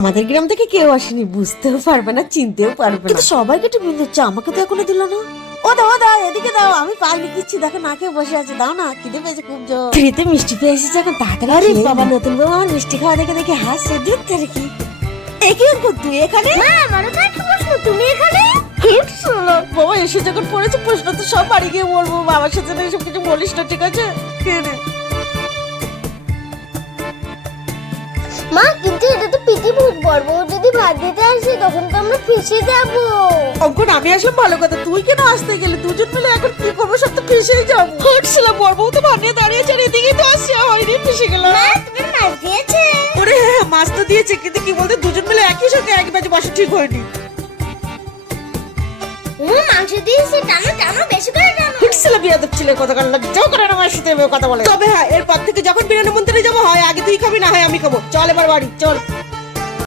আমাদের গ্রাম থেকে কেউ আসেনি, বুঝতেও পারবে না, চিনতেও পারবে না, কিন্তু সবাইকে টিফিন দিচ্ছে, আমাকে তো এখনো দিল না। ও দাও এদিকে দাও, আমি পাগলি দিচ্ছি, দেখো না কেউ বসে আছে, দাও না, খিদে পেয়েছে খুব জোর। ফ্রিতে মিষ্টি পেয়ে এসেছে, এখন তাড়াতাড়ি। আরে বাবা, নতুন বউ আমার মিষ্টি খাওয়া দেখে দেখে হাসছে, দেখতে রেখি। একই অঙ্কুর, তুই এখানে? মা, আমারও তো একটা প্রশ্ন, তুমি এখানে? বাবা এসে যখন পড়েছে প্রশ্ন তো সব বাড়ি গিয়ে বলবো, বাবার সাথে না এসব কিছু বলিস না, ঠিক আছে? খেয়ে নে। মা, কিন্তু এটা তো পিটি ভূত, বড় বউ যদি ভাত দিতে আসে তখন তো আমরা ফেঁসে যাবো। অঙ্কুর, আমি আসলাম ভালো কথা, তুই কেন আসতে গেলে? দুজন মিলে এখন কি করবো, সব তো ফেসেই যাবো। হটছিলাম, বড়বউ তো ভানিয়ে দাঁড়িয়েছে, আর এদিকে তো আসছে, হয়নি ফেসে গেলাম। মা, তুমি মাছ দিয়েছে? ওরে হ্যাঁ, মাছ তো দিয়েছে, কিন্তু কি বলতে দুজন মিলে একই সঙ্গে এক বাজে বসা ঠিক হয়নি। মাংস দিয়েছে, টানো টানো, বেশি করে টানো। হটছিলাম, বিয়াদব ছেলে, কথা কান লজ্জাও করে না আমার সাথে এভাবে কথা বলে। তবে হ্যাঁ, এরপর থেকে যখন বিনা নিমন্ত্রণে যাবো, হয় আগে তুই খাবি, না হয় আমি খাবো। চল এবার বাড়ি চল।